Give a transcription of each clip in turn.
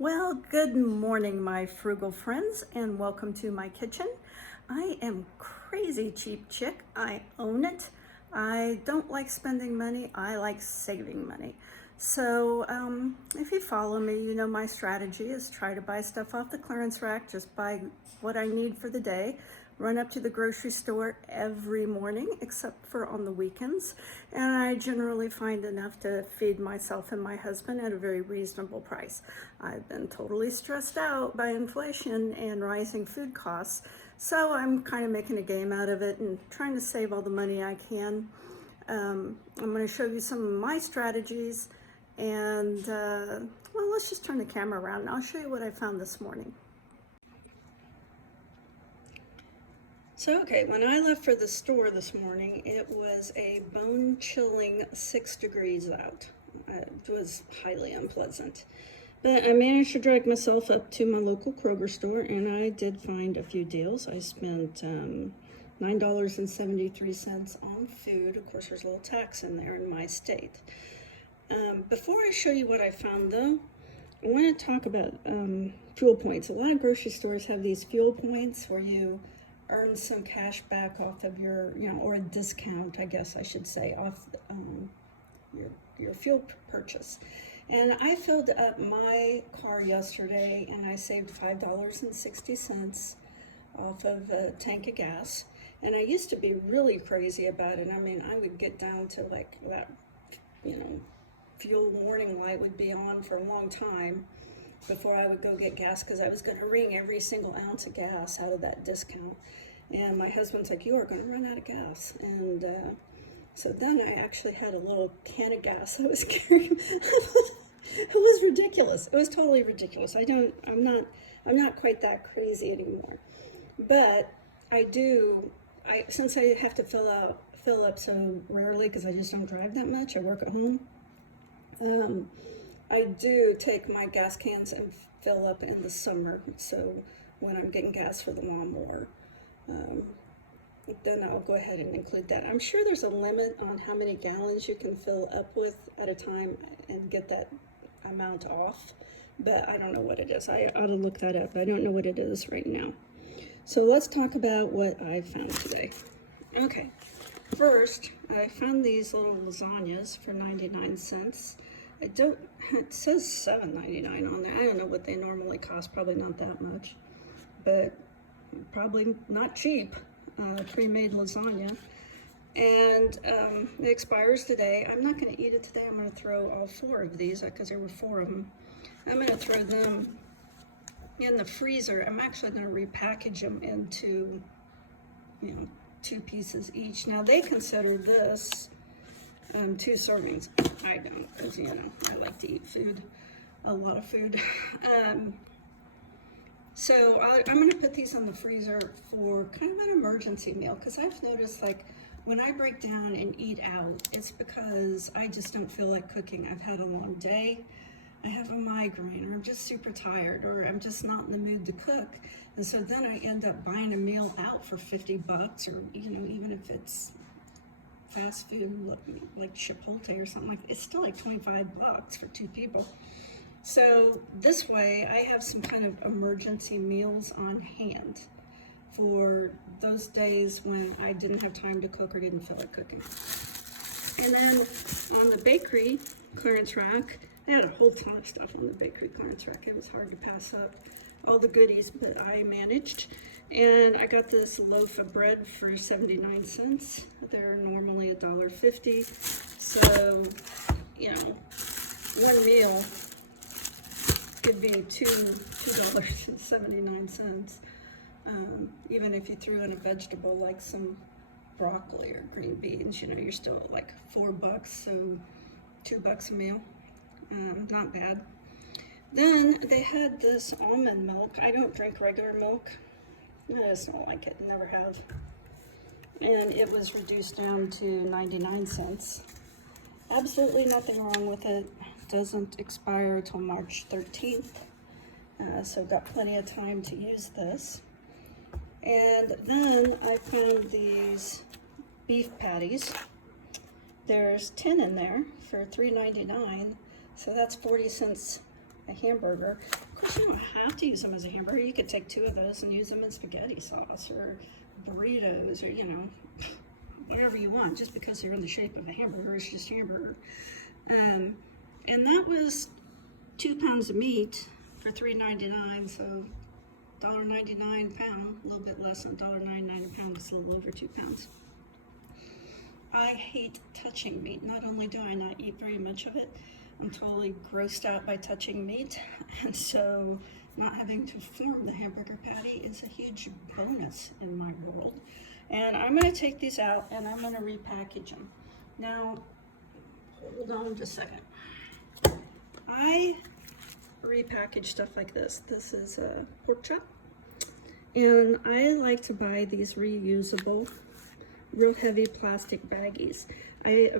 Well, good morning, my frugal friends, and welcome to my kitchen. I am crazy cheap chick. I own it. I don't like spending money. I like saving money. So, if you follow me, you know my strategy is try to buy stuff off the clearance rack, just buy what I need for the day, run up to the grocery store every morning except for on the weekends, and I generally find enough to feed myself and my husband at a very reasonable price. I've been totally stressed out by inflation and rising food costs, so I'm kind of making a game out of it and trying to save all the money I can. I'm going to show you some of my strategies, and well, let's just turn the camera around and I'll show you what I found this morning. So, okay, when I left for the store this morning, it was a bone-chilling 6 degrees out. It was highly unpleasant. But I managed to drag myself up to my local Kroger store, and I did find a few deals. I spent $9.73 on food. Of course, there's a little tax in there in my state. Before I show you what I found, though, I want to talk about fuel points. A lot of grocery stores have these fuel points where you earn some cash back off of your, or a discount, I guess I should say, off your fuel purchase. And I filled up my car yesterday and I saved $5.60 off of a tank of gas. And I used to be really crazy about it. I mean, I would get down to like that, fuel warning light would be on for a long time before I would go get gas, because I was going to wring every single ounce of gas out of that discount. And my husband's like, you are going to run out of gas. And so then I actually had a little can of gas I was carrying. It was ridiculous. It was totally ridiculous. I'm not quite that crazy anymore. But since I have to fill up so rarely because I just don't drive that much, I work at home. I do take my gas cans and fill up in the summer, so when I'm getting gas for the lawnmower, then I'll go ahead and include that. I'm sure there's a limit on how many gallons you can fill up with at a time and get that amount off, but I don't know what it is. I ought to look that up. I don't know what it is right now. So let's talk about what I found today. Okay, first, I found these little lasagnas for 99 cents. It says $7.99 on there. I don't know what they normally cost, probably not that much, but probably not cheap. Pre-made lasagna. And it expires today. I'm not going to eat it today. I'm going to throw all 4 of these because there were 4 of them. I'm going to throw them in the freezer. I'm actually going to repackage them into, 2 pieces each. Now they consider this 2 servings. I don't, because I like to eat food, a lot of food. So I'm going to put these in the freezer for kind of an emergency meal, because I've noticed, like, when I break down and eat out, it's because I just don't feel like cooking. I've had a long day, I have a migraine, or I'm just super tired, or I'm just not in the mood to cook. And so then I end up buying a meal out for $50, or even if it's fast food like Chipotle or something, like it's still like $25 for 2 people. So this way I have some kind of emergency meals on hand for those days when I didn't have time to cook or didn't feel like cooking. And then on the bakery clearance rack, I had a whole ton of stuff on the bakery clearance rack. It was hard to pass up all the goodies, but I managed. And I got this loaf of bread for 79 cents. They're normally $1.50. So, one meal could be $2.79. Even if you threw in a vegetable like some broccoli or green beans, you're still at like $4, so $2 a meal. Not bad. Then they had this almond milk. I don't drink regular milk. I just don't like it, never have. And it was reduced down to 99 cents. Absolutely nothing wrong with it. Doesn't expire till March 13th. So got plenty of time to use this. And then I found these beef patties. There's 10 in there for $3.99, so that's 40 cents a hamburger. Of course, you don't have to use them as a hamburger. You could take 2 of those and use them in spaghetti sauce or burritos or, you know, whatever you want. Just because they're in the shape of a hamburger, it's just hamburger. And that was 2 pounds of meat for $3.99, so $1.99 a pound, a little bit less than $1.99 a pound. It's a little over 2 pounds. I hate touching meat. Not only do I not eat very much of it, I'm totally grossed out by touching meat, and so not having to form the hamburger patty is a huge bonus in my world. And I'm going to take these out and I'm going to repackage them. Now, hold on just a second. I repackage stuff like this. This is a pork chop, and I like to buy these reusable, real heavy plastic baggies. I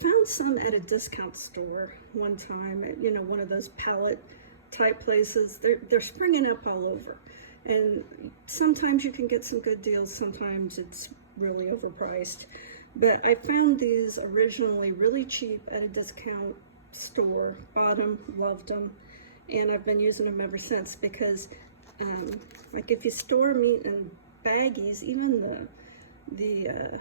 found some at a discount store one time, at, you know, one of those pallet type places. They're springing up all over, and sometimes you can get some good deals, sometimes it's really overpriced. But I found these originally really cheap at a discount store, bought them, loved them, and I've been using them ever since, because like if you store meat in baggies, even the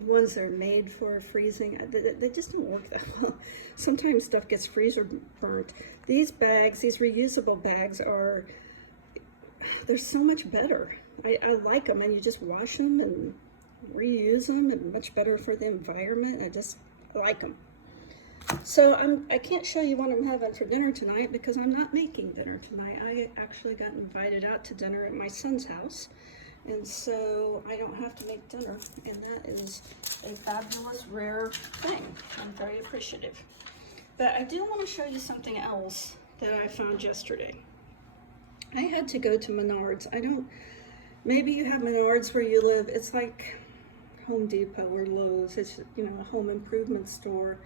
ones that are made for freezing, they just don't work that well. Sometimes stuff gets freezer burnt. These bags, these reusable bags, they're so much better. I like them, and you just wash them and reuse them, and much better for the environment. I just like them. So I can't show you what I'm having for dinner tonight because I'm not making dinner tonight. I actually got invited out to dinner at my son's house, and so I don't have to make dinner, and that is a fabulous, rare thing. I'm very appreciative. But I do want to show you something else that I found yesterday. I had to go to Menards. Maybe you have Menards where you live. It's like Home Depot or Lowe's. It's, you know, a home improvement store.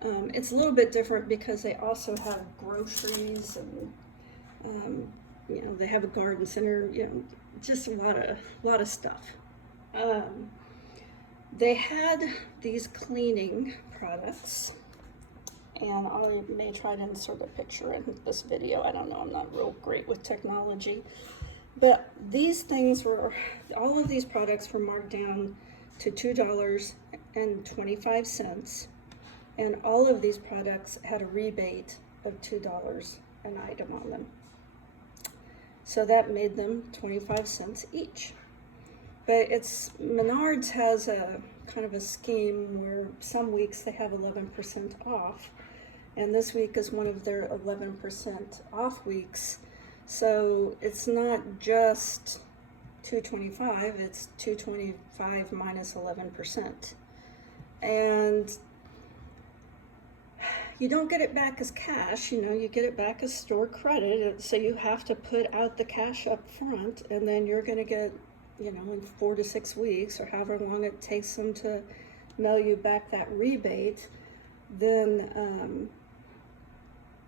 It's a little bit different because they also have groceries, and you know, they have a garden center, you know, just a lot of stuff. They had these cleaning products, and I may try to insert a picture in this video. I don't know, I'm not real great with technology, but these things were, all of these products were marked down to $2.25, and all of these products had a rebate of $2 an item on them. So that made them 25 cents each. But Menards has a kind of a scheme where some weeks they have 11% off, and this week is one of their 11% off weeks. So it's not just $2.25, it's $2.25 minus 11%. And you don't get it back as cash, you know, you get it back as store credit, so you have to put out the cash up front, and then you're going to get, you know, in 4 to 6 weeks, or however long it takes them to mail you back that rebate, then,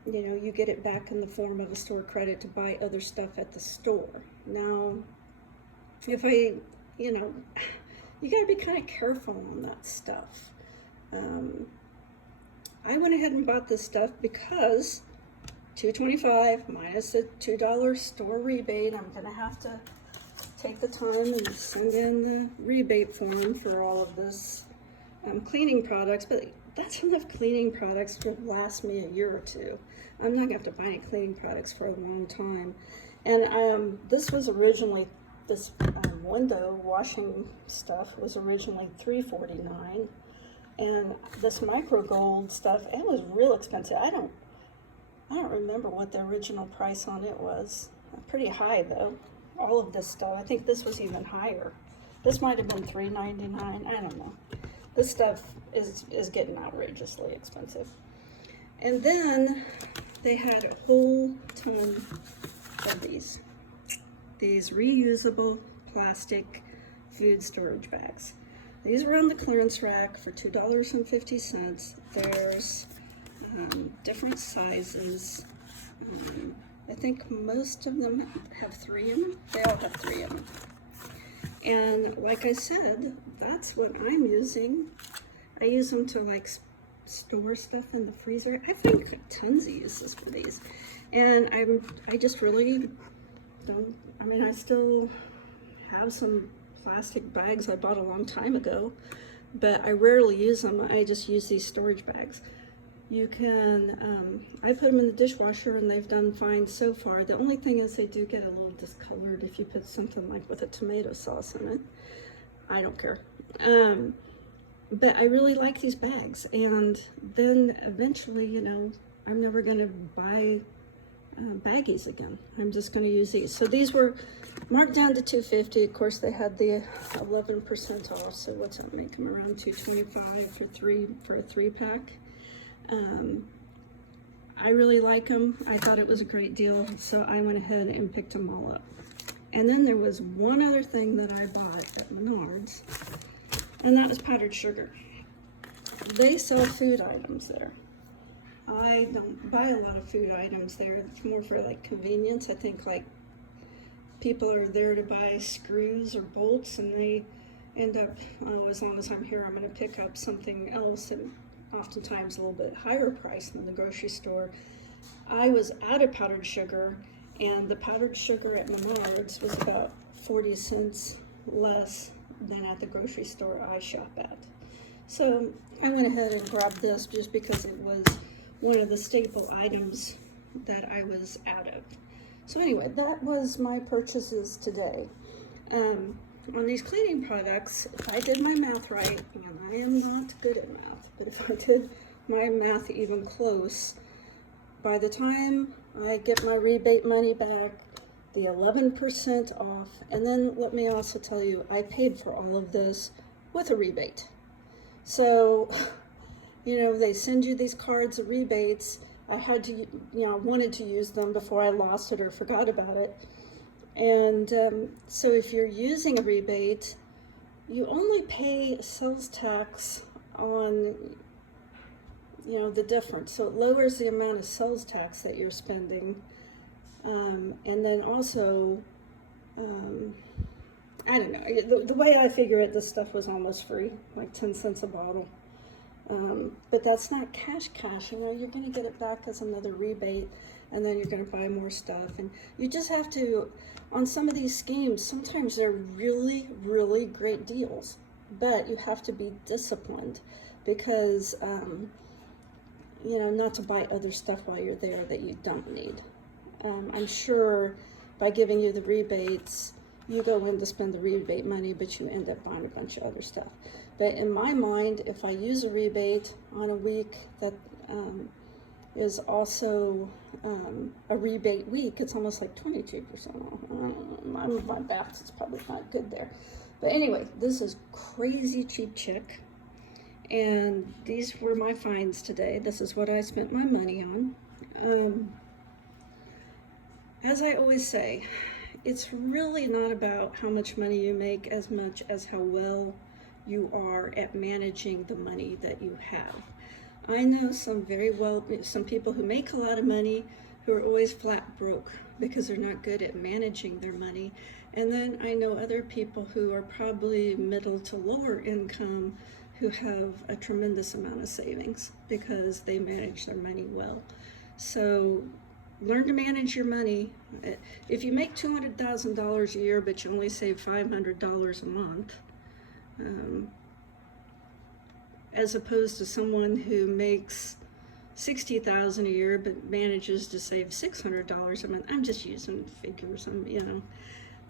you know, you get it back in the form of a store credit to buy other stuff at the store. Now, you know, you got to be kind of careful on that stuff. I went ahead and bought this stuff because $2.25 minus a $2 store rebate. I'm going to have to take the time and send in the rebate form for all of this cleaning products, but that's enough cleaning products to last me a year or two. I'm not going to have to buy any cleaning products for a long time. And this was originally, this window washing stuff was originally $3.49. And this micro gold stuff, it was real expensive. I don't remember what the original price on it was. Pretty high though. All of this stuff, I think this was even higher. This might have been $3.99. I don't know. This stuff is getting outrageously expensive. And then they had a whole ton of these reusable plastic food storage bags. These were on the clearance rack for $2.50. There's different sizes. I think most of them have 3 in them. They all have 3 in them. And like I said, that's what I'm using. I use them to like store stuff in the freezer. I find tons of uses for these. And I just really don't, I mean, I still have some plastic bags I bought a long time ago, but I rarely use them. I just use these storage bags. You can, I put them in the dishwasher and they've done fine so far. The only thing is they do get a little discolored if you put something like with a tomato sauce in it. I don't care. But I really like these bags. And then eventually, you know, I'm never gonna buy baggies again. I'm just going to use these. So these were marked down to $2.50. Of course, they had the 11% off. So what's that make them, around $2.25 for a 3-pack. I really like them. I thought it was a great deal, so I went ahead and picked them all up. And then there was one other thing that I bought at Menards, and that was powdered sugar. They sell food items there. I don't buy a lot of food items there. It's more for like convenience. I think like people are there to buy screws or bolts, and they end up, oh, as long as I'm here, I'm going to pick up something else, and oftentimes a little bit higher price than the grocery store. I was out of powdered sugar, and the powdered sugar at Menards was about 40 cents less than at the grocery store I shop at. So I went ahead and grabbed this just because it was one of the staple items that I was out of. So anyway, that was my purchases today. On these cleaning products, if I did my math right, and I am not good at math, but if I did my math even close, by the time I get my rebate money back, the 11% off, and then let me also tell you, I paid for all of this with a rebate. So, you know, they send you these cards of rebates. I had to, you know, wanted to use them before I lost it or forgot about it. And so if you're using a rebate, you only pay sales tax on, you know, the difference. So it lowers the amount of sales tax that you're spending. And then also, I don't know, the way I figure it, this stuff was almost free, like 10 cents a bottle. But that's not cash, you know, you're going to get it back as another rebate, and then you're going to buy more stuff. And you just have to, on some of these schemes, sometimes they're really, really great deals, but you have to be disciplined because, you know, not to buy other stuff while you're there that you don't need. I'm sure by giving you the rebates, you go in to spend the rebate money, but you end up buying a bunch of other stuff. But in my mind, if I use a rebate on a week that is also a rebate week, it's almost like 22% off. My math is probably not good there. But anyway, this is crazy cheap chick. And these were my finds today. This is what I spent my money on. As I always say, it's really not about how much money you make as much as how well you are at managing the money that you have. I know some people who make a lot of money who are always flat broke because they're not good at managing their money. And then I know other people who are probably middle to lower income who have a tremendous amount of savings because they manage their money well. So learn to manage your money. If you make $200,000 a year, but you only save $500 a month, as opposed to someone who makes $60,000 a year but manages to save $600 a month. I'm just using figures. You know,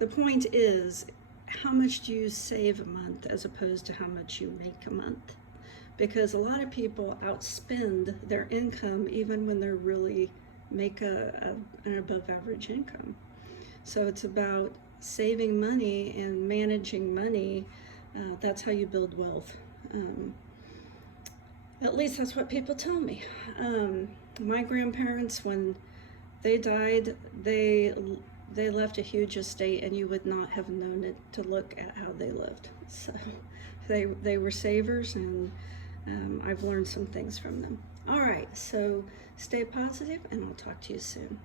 the point is, how much do you save a month as opposed to how much you make a month? Because a lot of people outspend their income even when they're really make an above average income. So it's about saving money and managing money. That's how you build wealth. At least that's what people tell me. My grandparents, when they died, they left a huge estate, and you would not have known it to look at how they lived. So they were savers, and I've learned some things from them. All right, so stay positive, and I'll talk to you soon.